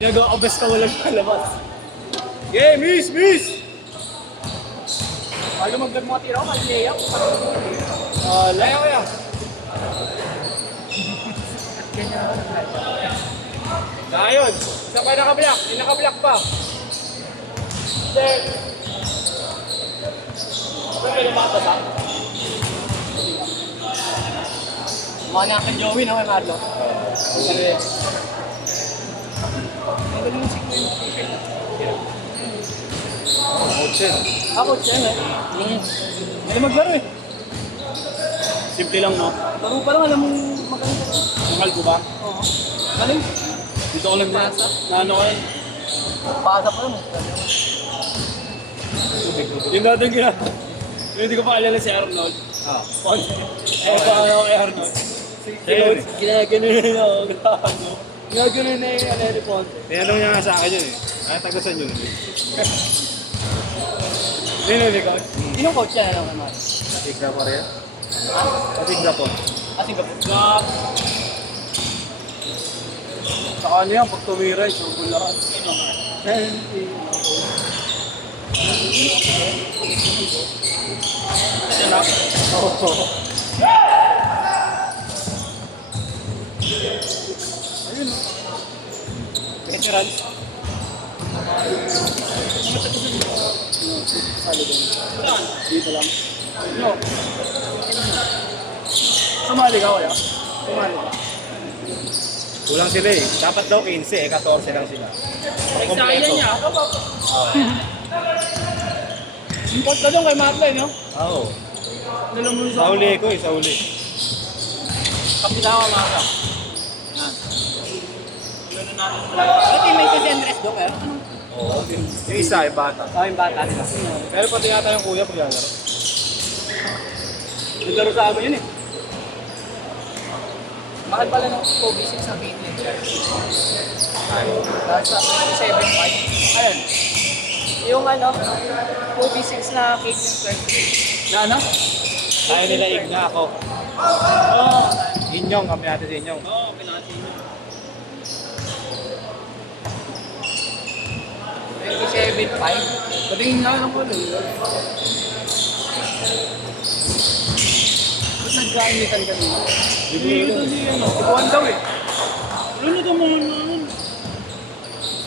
Nag-o-obes ka walang palabas. Yeah, miss! Bago mag-vlog mga tira ko, mali-layout. Layo kaya. Ayun, isa pa naka-block. May naka-block pa. Then, may lumakas ha? Mga na kay Joey, no, kay Marlo. May dalang musik mo yung t-shirt. Coachen. Ako, siya, eh. Alam maglaro eh. Simple lang, no? Laro pa lang, alam mong magaling ka. Tungal ko ba? Oo. Galing. Dito ko lang na ano ko yun. Pasa pa lang. Yung dating yung hindi ko pa alala si Arnold. Ponce. Paano ako kay Arnold? Ginaganon na ako. Ginaganon na yung Aleri Ponce. Tinanong niya nga sa akin yun eh. Tagasan yun. Sino ni Coach? Sinong coach yan, alam kay Marlo? Tigna pa rin. Ha? Tigna po. Singapore. Sa kanya yan, pag tumira, isubol lahat. Veterans. Dito lang. No. Sumali ka kaya? Sumali ka. Kulang sila eh. Dapat daw 15 eh. 14 lang sila. Nagsaya niya. Import ka doon kay Marlo, no? Oo. Nalang mo Sa uli ko eh. Sa uli. Kapitawa, Marlo. Ano teammate ko si Andres doon, pero? Oo. Yung isa ay bata. Yung bata nila. Pero pati nga tayong kuya paglalaro. Naglaro sa amin yun eh. Mahal pala ng Kobe 6 ang Caitlyn. Dahil sa 27.5. Ayun. Yung ano, Kobe 6 na Caitlyn Clark. Na ano? Tayo nila Igna ako. Oo. Inyong. Kami natin sa inyong. Oo, pinati mo. 27.5. Patingin nga lang ko lang. Ba't nagkainitan ka nila? Ikuhan daw eh. Ano ka mo naman?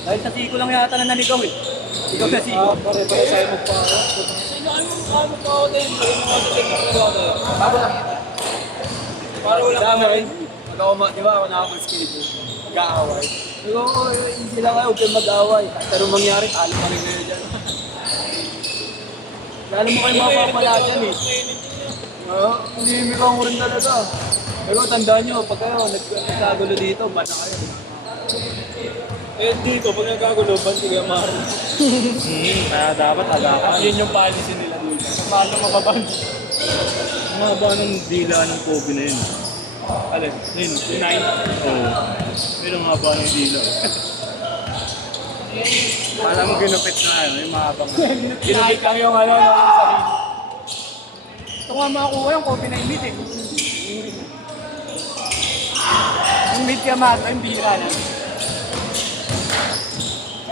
Dahil sa siko lang yata na naligaw eh. Ikaw sa siko. Pare-pare sa'yo magpara. Sino ano pa ako din? Hindi mo matitig na ako din. Bago lang yan. Para wala ka rin. Di ba ako nakapag-skateboard? Mag-aaway. Diba ko, easy lang kayo, huwag kayong mag-aaway. Pero mangyari, talo pa rin kayo dyan. Lalo mo kayo mapapala dyan eh. Oo, hindi ko rin talaga. Pero tandaan nyo, pag kayo nagkagulo dito, ban na kayo. Eh dito, pag nagkagulo, ban sige maro. Kaya dapat agapan. Yun yung policy nila dito. Paano mababan? Mahaba ng dila ng Kobe na yun. Alin? Yun, 9. Oo. Pero mahaba ng dila. Alam mo ginupit na ano, yung mahabang. Ginamit lang yung ano, yung sarili. Ito nga makakuha yung Kobe na imit eh. Yung meet ka mata, yung bira na.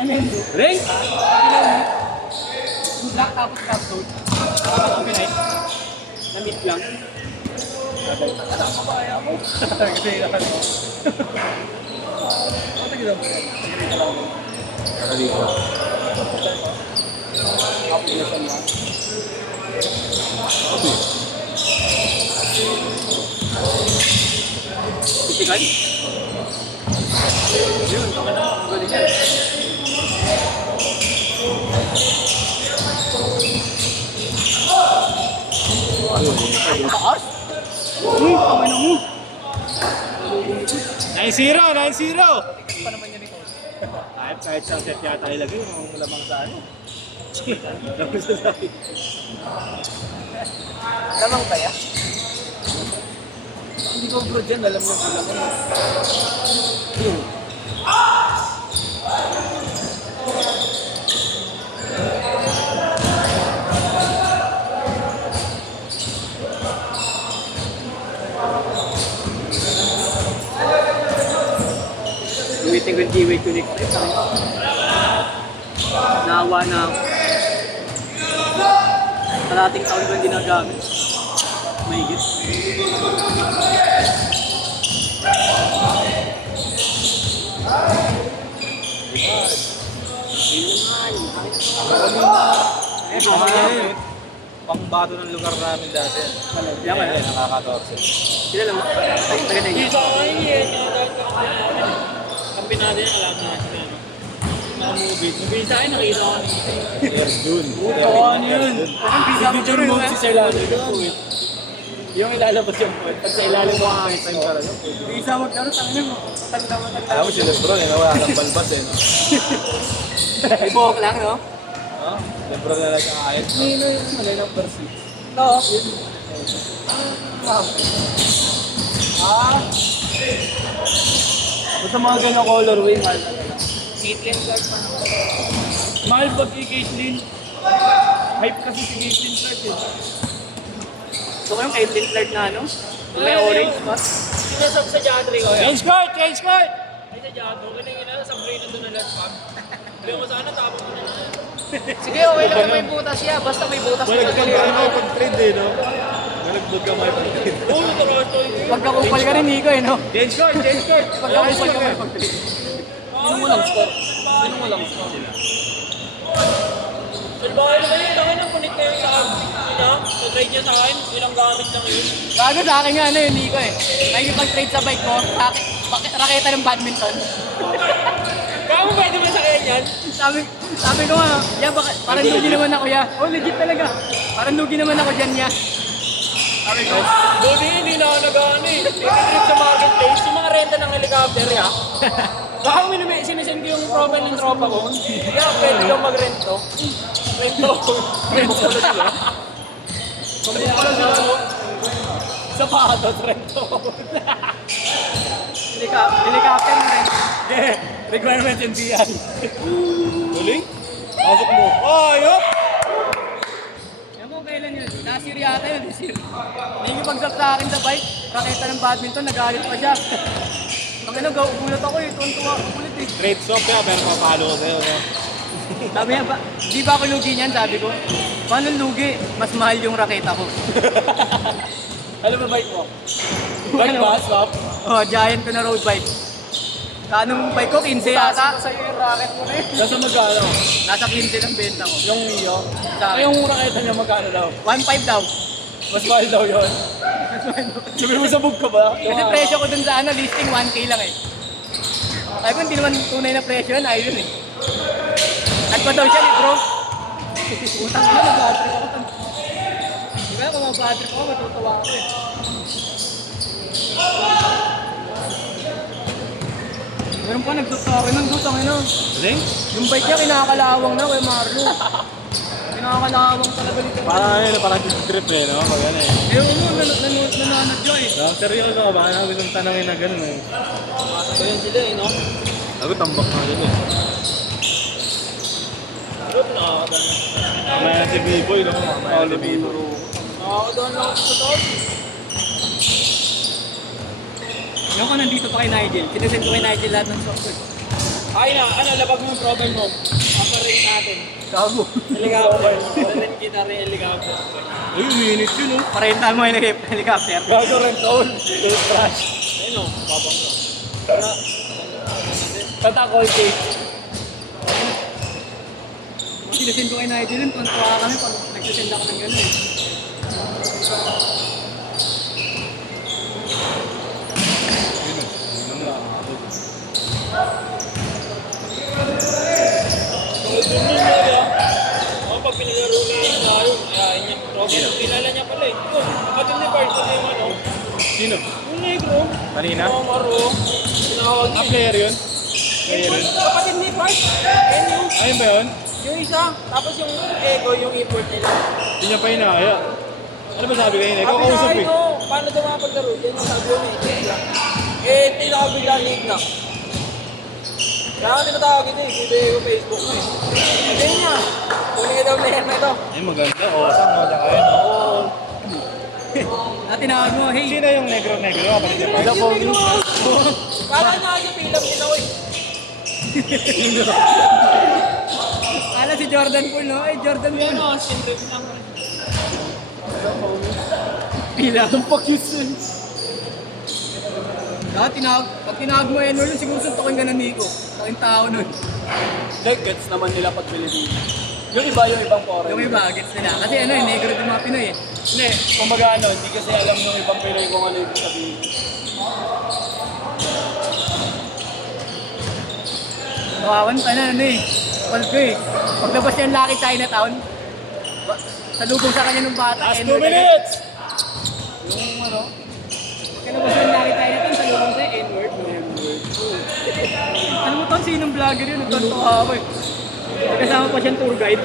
I mean, Ring? yung black tapos capsule. Tapos Kobe na na-meet lang. Kasi ano. Tignan mo. Dito. Application lang. Pitikan? Yun, ang galing yan. Taas? Kamay na mo. 9-0! 9-0! Pa naman yan ito. Kahit sa set yata ilagay, yung lamang sa ano. Lamang sa sabi. Lamang kaya? Hindi ko bro dyan, alam mo sila ko. Waiting with Kiwi. tulik tayo. Naawa na ako. Kalating taon ko yung ginagamit. Mahigit. Pangbato ng lugar namin dati. Yan ba? Nakaka-torse. Sila lang. Taga na yun. Isa ka yun. Kampi natin, alam na sila. Mga movies. Movies sa akin, nakita ko ni Air June. ano yun? Signature move si Sir Lalo. Yung ilalabas yung point. Pag sa ilalim mo ang time ka rin. Isa maglaro, tangin mo. Matanda. Alam mo si Lebron, wala kang balbas eh. No? May buhok lang, no? Huh? Lebron na nag-aayos. Nino yung malay ng versi. No. Basta mga ganyan colorway, mahal talaga. Caitlyn Clark pa. Mahal pag kay Caitlyn. Hype kasi si Caitlyn Clark eh. So yung Caitlyn Clark na ano? May orange pa. Sinasab sa Jadre ko. Change court! Change court! Ay, sa Jadre. Kanina na, sa brain na doon na left pag. Hindi ko sana, tapos ko na na. Sige, okay lang may butas siya. Basta may butas na Balagbag kagaling. ka rin ako pag-trade eh, no? Balagbag ka may pag-trade. Oo, Toronto. Pagkakupal ka rin, Nico eh, no? Change court! Change court! Pagkakupal ka may pag-trade. Sino mo lang score? Sino mo lang score? Salbahay naman yun. Tangin ang punit na yun sa trade niya sa akin. Ilang gamit lang yun. Gago sa akin nga ano yun, Nico eh. Nakikipag-trade sa bike ko, raketa ng badminton. Kaya mo pwede mo sa kanya yan? Sabi ko nga, yeah, parang lugi naman ako, ya. Oh, legit talaga. Parang lugi naman ako dyan, ya. Sabi ko, Buti hindi na ako nag-ano eh. Trip sa marketplace. Yung mga renta ng helicopter, ya. Baka sinisend ko yung profile ng tropa ko. Yeah, pwede kang mag-rento. Rento. Rento na sila. Sapatos, rento. helicopter mo rin. Yeah, requirement NBI. Tuling? Pasok mo. Oh, yup! Yan mo, kailan yun? Last year yata yun, this year. Nakikipag-sap sa akin sa bike, raketa ng badminton, nagalit pa siya. Ang ano, gulat ako eh, tuwan-tuwa ako ulit eh. Trade swap ka, pero papalo ko sa'yo. No? Sabi niya, di ba ako lugi niyan? Sabi ko, paano lugi? Mas mahal yung raketa ko. Ano ba bike mo? Bike ba? Swap? Oh, giant ko na road bike. Kanong bike ko, 15 yata. Sa'yo yung racket mo na yun. Nasa magkano? Nasa 15 ang benta ko. Yung Mio? Sa Ay, akin. yung raketa niya magkano daw? 1.5 daw. Mas mahal daw yun. Sabi mo sabog ka ba? Kasi presyo ko dun sa ano, listing 1K lang eh. Ay ko, hindi naman tunay na presyo yun, ayun eh. At pa daw siya ni bro. Utang ina, mag-battery ako. Di ba kung mag-battery ako, matutuwa ako eh. Meron pa nagtutawin ng dutang ina. Ring? Yung bike niya kinakalawang na kay Marlo. Kinakalawang talaga nito. Parang ano, parang trip eh, no? Pag ano eh. Ewan mo, nanonod yun eh. Seryoso ka, baka na gustong tanongin na gano'n eh. So yun sila eh, no? Ako tambak na rin eh. Good na. Mamaya si B-Boy, no? Mamaya si B-Boy. Nakakadaan lang ako sa tawag. Yung ko nandito pa kay Nigel, sinasend ko kay Nigel lahat ng software. Ay na, ano, labag mo yung profile mo. Paparin natin. Gago. Helicopter. Paparin kita rin helicopter. Uy, minute yun, no? Parenta mo yung helicopter. Gago rin tol. Crash. Ayun o, babang lang. Kata call cake. Sinasend ko kay Nigel yun, tuwan-tuwa kami pag nagsasend ako ng gano'n eh. Doon din nila. Ako pag pinaglaro niya yung tayo, ayayin niya. Robert, kilala niya pala eh. Oh, kapatid ni Bart, kasi yung ano. Sino? Yung negro. Kanina? Oo, Maro. Tinawag Ah, niya. player yun? Player yun? Kapatid ni Bart. Ayun yung, Ayun ba yun? yung isa. Tapos yung ego, yung import nila. Hindi niya pa hinahaya. Ano ba sabi kanina? Ikaw Sabi kausap na, eh. ano, paano daw makapaglaro? Yan yung sabi yun eh. Eh, tinakabila league na. Kaya nga tinatawag ito eh, kita yung Facebook mo eh. Sabi niya, kunin ka daw na yan na ito. Ay, maganda. Awesome, no? Tsaka yun, no? At tinawag mo, hey, Sino yung negro-negro? Kapatid niya pa? Yung negro. Kala niya sa film din ako eh. Ala si Jordan Poole, no? Ay, Jordan Poole. Ano, sinrip lang. Pila. Tumpak yun. Pag tinawag mo yan, Norlon, siguro suntukin ka ng Nico. Taking tao nun. Like, gets naman nila pag Pilipino. Yung iba, yung ibang foreign. Yung iba, gets nila. Kasi ano, negro din mga Pinoy eh. Hindi, kumbaga ano, hindi kasi alam ng ibang Pinoy kung ano yung sabihin. Nakakanta na ano eh. Pal ko eh. Paglabas niya yung Lucky Chinatown, salubong sa kanya ng bata. Last 2 N-word agad. minutes! Yung ano, pagkalabas niya yung Lucky Chinatown, salubong sa N-word. Ano mo tong sinong vlogger yun? Nagtantuwa ako eh. Kasama pa siyang tour guide.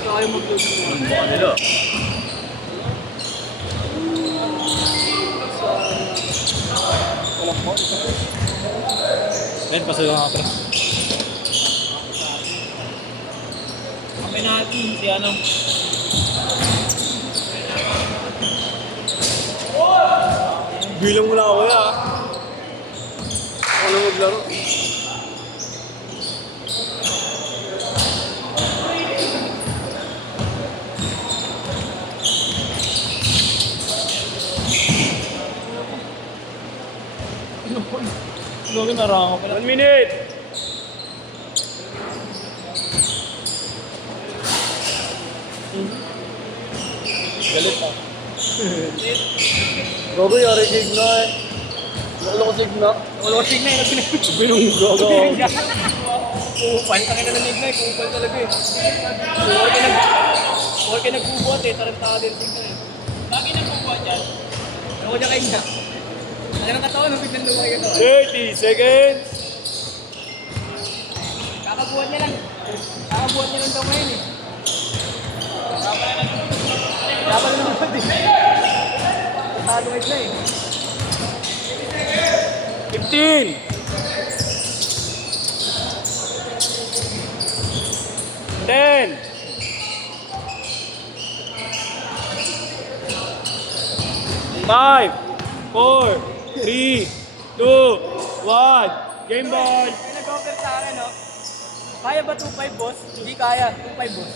Kaya mag-vlog mo. Mukha nila. Walang mo. Ben, pasuyo nga pre. Kami natin, si ano. Bilang mo na ako na. Ano maglaro? Lagi narango pa. 1 minute! Galit pa. Gogo, yari gig na eh. Wala ko signa. Wala ko signal na Binunggo ko. Kupal, tangin na nanig na eh. Kupal talaga eh. Porque nagbubuhat eh. Tarantado din signal eh. Bakit nagpupuha dyan? Ano ko niya kayo niya? Ano ng katawan? Ang biglang lumaki ka 30 seconds! Kakabuhat niya lang. Kakabuhat niya lang daw ngayon eh. Dapat na naman din. Talo na eh. 15! 10! 5, 4, 3, 2, 1, game ball! May nag-offer sa akin, no? Kaya ba 2.5 boss? Hindi kaya. 2.5 boss.